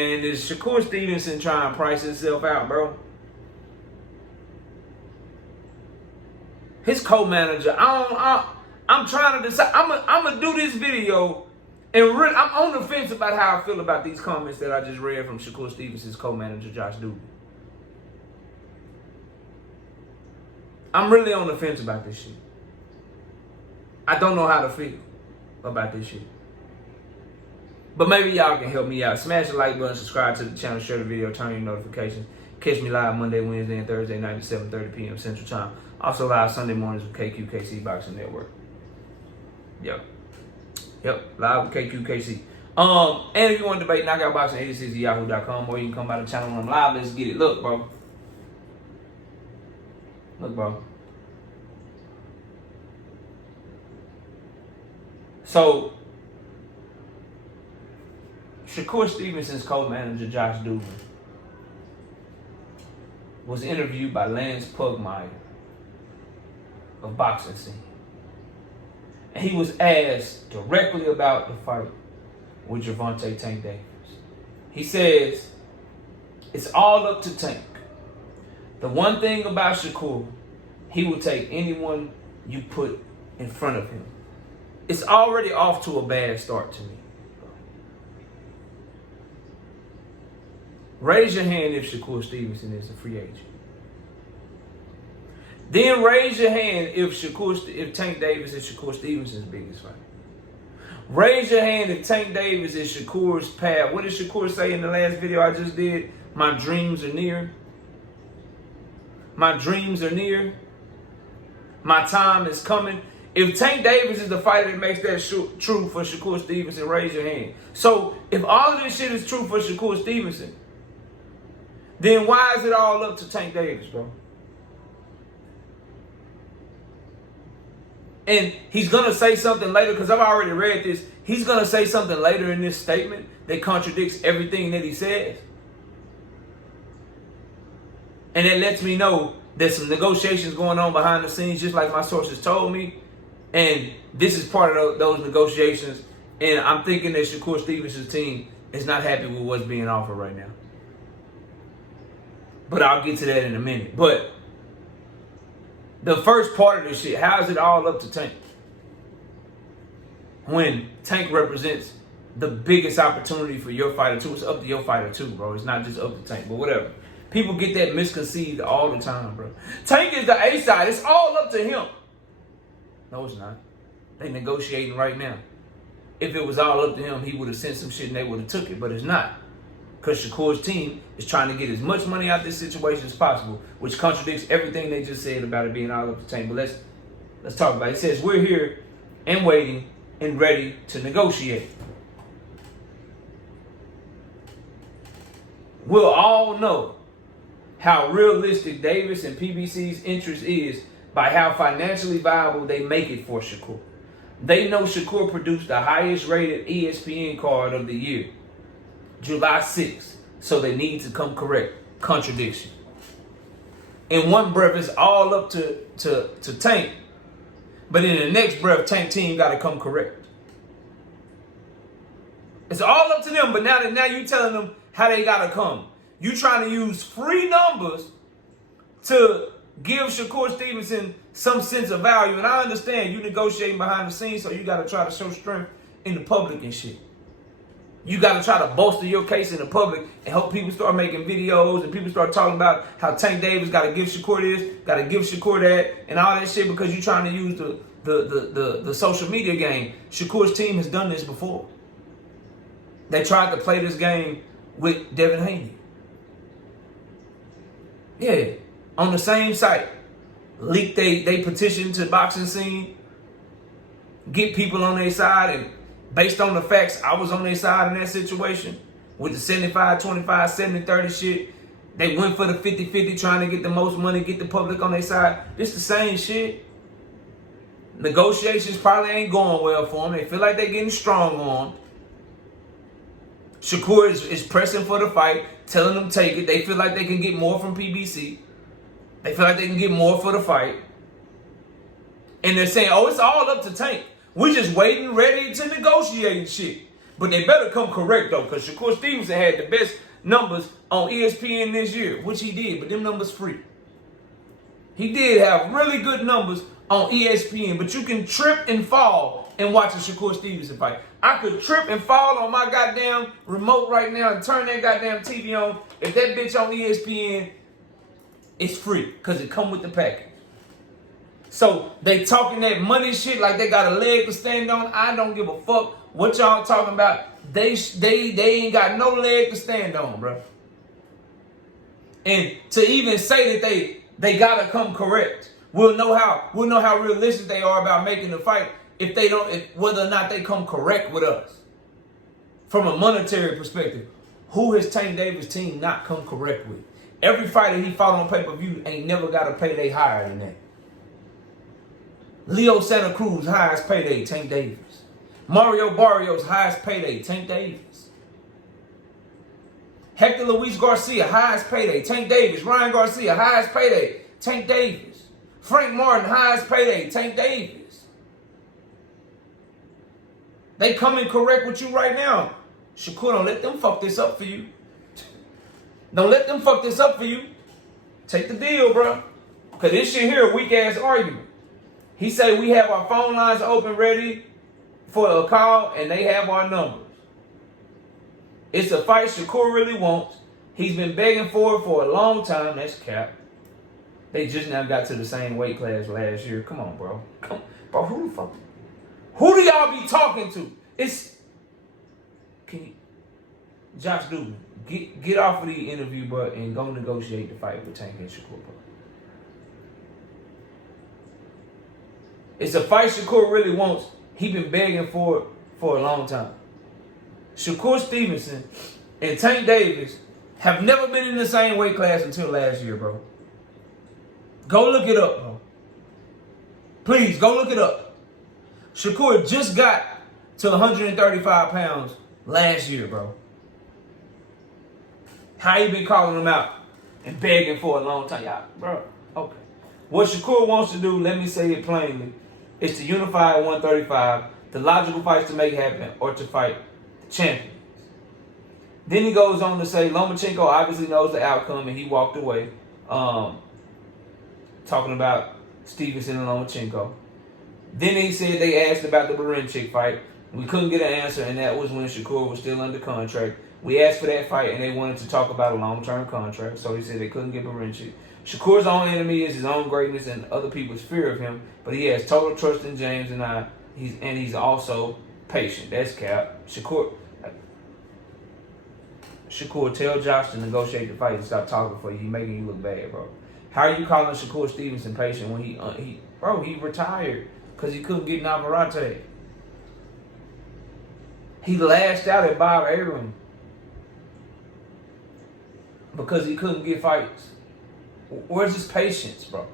man. Is Shakur Stevenson trying to price himself out, bro? His co-manager, I'm trying to decide. I'm gonna do this video, and really, I'm on the fence about how I feel about these comments that I just read from Shakur Stevenson's co-manager, Josh Lubin. I'm really on the fence about this shit. I don't know how to feel about this shit. But maybe y'all can help me out. Smash the like button, subscribe to the channel, share the video, turn your notifications. Catch me live Monday, Wednesday, and Thursday night at 7:30 p.m. Central Time. Also live Sunday mornings with KQKC Boxing Network. Yep, live with KQKC. And if you want to debate, knockoutboxing86@yahoo.com, or you can come by the channel when I'm live. Let's get it. Look, bro. So, Shakur Stevenson's co-manager, Josh Lubin, was interviewed by Lance Pugmire of Boxing Scene. And he was asked directly about the fight with Gervonta Tank Davis. He says, it's all up to Tank. The one thing about Shakur, he will take anyone you put in front of him. It's already off to a bad start to me. Raise your hand if Shakur Stevenson is a free agent. Then raise your hand if Tank Davis is Shakur Stevenson's biggest fight. Raise your hand if Tank Davis is Shakur's path. What did Shakur say in the last video I just did? My dreams are near. My dreams are near. My time is coming. If Tank Davis is the fighter that makes that true for Shakur Stevenson, raise your hand. So if all of this shit is true for Shakur Stevenson, then why is it all up to Tank Davis, bro? And he's going to say something later, because I've already read this. He's going to say something later in this statement that contradicts everything that he says. And it lets me know there's some negotiations going on behind the scenes, just like my sources told me. And this is part of those negotiations. And I'm thinking that Shakur Stevenson's team is not happy with what's being offered right now. But I'll get to that in a minute. But the first part of this shit, how is it all up to Tank? When Tank represents the biggest opportunity for your fighter too. It's up to your fighter too, bro. It's not just up to Tank, but whatever. People get that misconceived all the time, bro. Tank is the A side. It's all up to him. No, it's not. They negotiating right now. If it was all up to him, he would have sent some shit and they would have took it, but it's not. Because Shakur's team is trying to get as much money out of this situation as possible, which contradicts everything they just said about it being all up to Tank. But let's talk about it. It says, we're here and waiting and ready to negotiate. We'll all know how realistic Davis and PBC's interest is by how financially viable they make it for Shakur. They know Shakur produced the highest rated ESPN card of the year, July 6th, so they need to come correct. Contradiction. In one breath, it's all up to Tank, but in the next breath, Tank team got to come correct. It's all up to them, but now you telling them how they got to come. You trying to use free numbers to give Shakur Stevenson some sense of value, and I understand you negotiating behind the scenes, so you got to try to show strength in the public and shit. You got to try to bolster your case in the public and help people start making videos and people start talking about how Tank Davis got to give Shakur this, got to give Shakur that, and all that shit because you're trying to use the social media game. Shakur's team has done this before. They tried to play this game with Devin Haney. Yeah, on the same site. Leak they petition to Boxing Scene, get people on their side, and based on the facts, I was on their side in that situation with the 75-25, 70-30 shit. They went for the 50-50 trying to get the most money, get the public on their side. It's the same shit. Negotiations probably ain't going well for them. They feel like they're getting strong on. Shakur is pressing for the fight, telling them take it. They feel like they can get more from PBC. They feel like they can get more for the fight. And they're saying, oh, it's all up to Tank. We're just waiting, ready to negotiate and shit. But they better come correct, though, because Shakur Stevenson had the best numbers on ESPN this year, which he did, but them numbers free. He did have really good numbers on ESPN, but you can trip and fall and watch a Shakur Stevenson fight. I could trip and fall on my goddamn remote right now and turn that goddamn TV on. If that bitch on ESPN, it's free because it come with the package. So they talking that money shit like they got a leg to stand on. I don't give a fuck what y'all talking about. They ain't got no leg to stand on, bro. And to even say that they gotta come correct, we'll know how realistic they are about making the fight if whether or not they come correct with us. From a monetary perspective, who has Tank Davis' team not come correct with? Every fighter he fought on pay-per-view ain't never got a payday higher than that. Leo Santa Cruz, highest payday, Tank Davis. Mario Barrios, highest payday, Tank Davis. Hector Luis Garcia, highest payday, Tank Davis. Ryan Garcia, highest payday, Tank Davis. Frank Martin, highest payday, Tank Davis. They coming correct with you right now. Shakur, don't let them fuck this up for you. Don't let them fuck this up for you. Take the deal, bro. Because this shit here a weak-ass argument. He said we have our phone lines open ready for a call, and they have our numbers. It's a fight Shakur really wants. He's been begging for it for a long time. That's cap. They just now got to the same weight class last year. Come on, bro. Come on. Bro, who do y'all be talking to? Josh Lubin, get off of the interview, bro, and go negotiate the fight with Tank and Shakur, bro. It's a fight Shakur really wants. He been begging for it for a long time. Shakur Stevenson and Tank Davis have never been in the same weight class until last year, bro. Go look it up, bro. Please, go look it up. Shakur just got to 135 pounds last year, bro. How you been calling him out and begging for a long time? Y'all, bro, okay. What Shakur wants to do, let me say it plainly, is to unify at 135, the logical fights to make happen, or to fight the champions. Then he goes on to say Lomachenko obviously knows the outcome and he walked away. Talking about Stevenson and Lomachenko. Then he said they asked about the Barinchyk fight. We couldn't get an answer, and that was when Shakur was still under contract. We asked for that fight, and they wanted to talk about a long-term contract, so he said they couldn't get Barinchyk. Shakur's own enemy is his own greatness and other people's fear of him, but he has total trust in James and I. He's also patient. That's cap. Shakur, tell Josh to negotiate the fight and stop talking for you. He's making you look bad, bro. How are you calling Shakur Stevenson patient when he retired because he couldn't get Navarrete? He lashed out at Bob Arum because he couldn't get fights. Where's his patience, bro?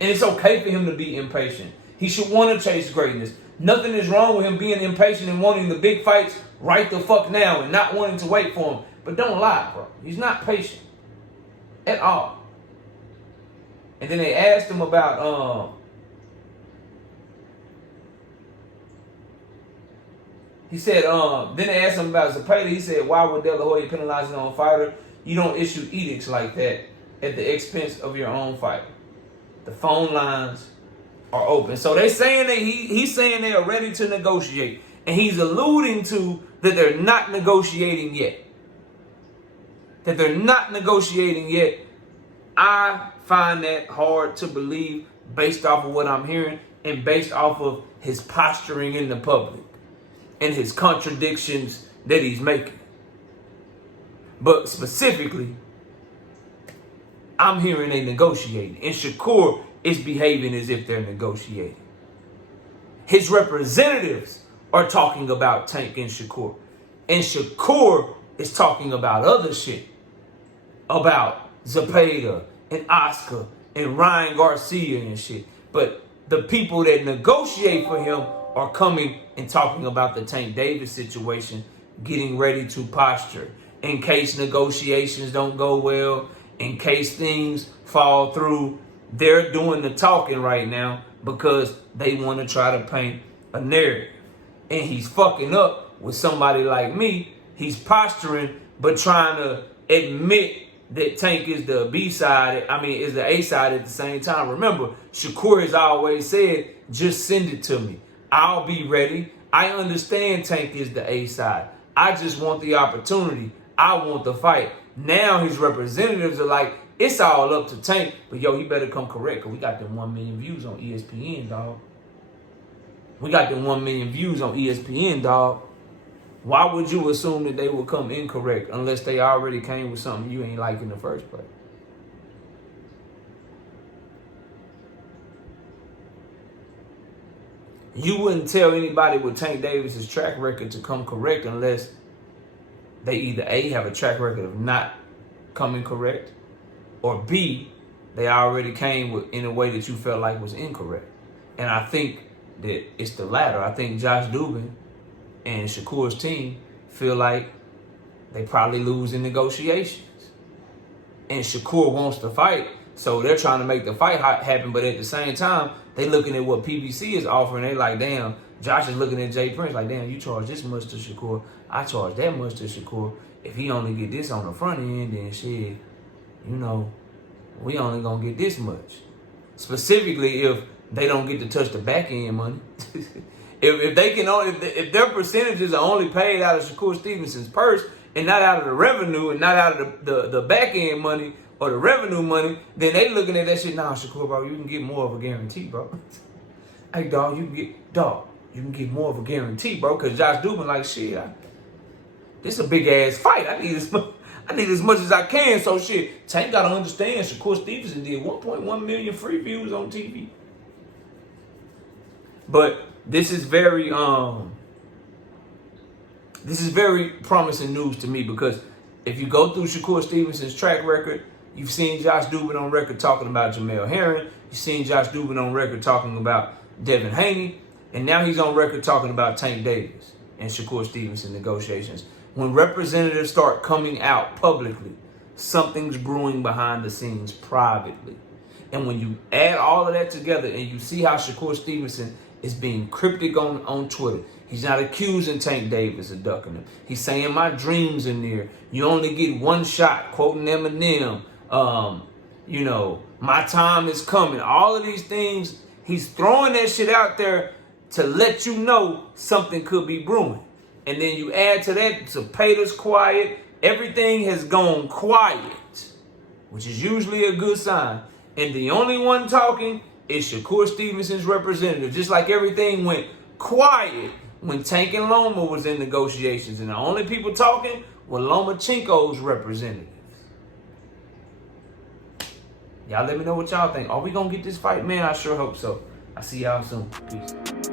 And it's okay for him to be impatient. He should want to chase greatness. Nothing is wrong with him being impatient and wanting the big fights right the fuck now and not wanting to wait for him. But don't lie, bro. He's not patient at all. And then they asked him about he said, then they asked him about Zepeda. He said, why would De La Hoya penalize his own fighter? You don't issue edicts like that at the expense of your own fighter. The phone lines are open. So they saying that he's saying they are ready to negotiate. And he's alluding to that they're not negotiating yet. That they're not negotiating yet. I find that hard to believe based off of what I'm hearing and based off of his posturing in the public and his contradictions that he's making. But specifically, I'm hearing they negotiating. And Shakur is behaving as if they're negotiating. His representatives are talking about Tank and Shakur. And Shakur is talking about other shit. About Zepeda and Oscar and Ryan Garcia and shit. But the people that negotiate for him are coming and talking about the Tank Davis situation, getting ready to posture in case negotiations don't go well, in case things fall through. They're doing the talking right now because they want to try to paint a narrative. And he's fucking up with somebody like me, he's posturing, but trying to admit that Tank is the B-side, is the A-side at the same time. Remember, Shakur has always said, just send it to me. I'll be ready. I understand Tank is the A-side. I just want the opportunity. I want the fight. Now his representatives are like, it's all up to Tank, but yo, he better come correct, because we got them 1 million views on ESPN, dog. We got them 1 million views on ESPN, dog. Why would you assume that they will come incorrect unless they already came with something you ain't like in the first place? You wouldn't tell anybody with Tank Davis's track record to come correct unless they either A, have a track record of not coming correct, or B, they already came in a way that you felt like was incorrect. And I think that it's the latter. I think Josh Lubin and Shakur's team feel like they probably lose in negotiations. And Shakur wants to fight, so they're trying to make the fight happen, but at the same time, they looking at what PBC is offering. They like, damn, Josh is looking at Jay Prince like, damn, you charge this much to Shakur, I charge that much to Shakur. If he only get this on the front end, then shit, we only gonna get this much. Specifically if they don't get to touch the back end money. If they can only, if their percentages are only paid out of Shakur Stevenson's purse and not out of the revenue and not out of the back end money or the revenue money, then they looking at that shit. Nah, Shakur, bro, you can get more of a guarantee, bro. Hey, dog, you can get more of a guarantee, bro. Cause Josh Lubin like, shit, this a big ass fight. I need as much as I can. So shit, Tank gotta understand. Shakur Stevenson did 1.1 million free views on TV. But this is very promising news to me, because if you go through Shakur Stevenson's track record, you've seen Josh Lubin on record talking about Jamel Herring. You've seen Josh Lubin on record talking about Devin Haney. And now he's on record talking about Tank Davis and Shakur Stevenson negotiations. When representatives start coming out publicly, something's brewing behind the scenes privately. And when you add all of that together and you see how Shakur Stevenson is being cryptic on Twitter. He's not accusing Tank Davis of ducking him. He's saying my dreams in there. You only get one shot, quoting Eminem. My time is coming. All of these things, he's throwing that shit out there to let you know something could be brewing. And then you add to that, Zepeda's quiet. Everything has gone quiet, which is usually a good sign. And the only one talking is Shakur Stevenson's representative. Just like everything went quiet when Tank and Loma was in negotiations. And the only people talking were Lomachenko's representatives. Y'all let me know what y'all think. Are we going to get this fight? Man, I sure hope so. I'll see y'all soon. Peace.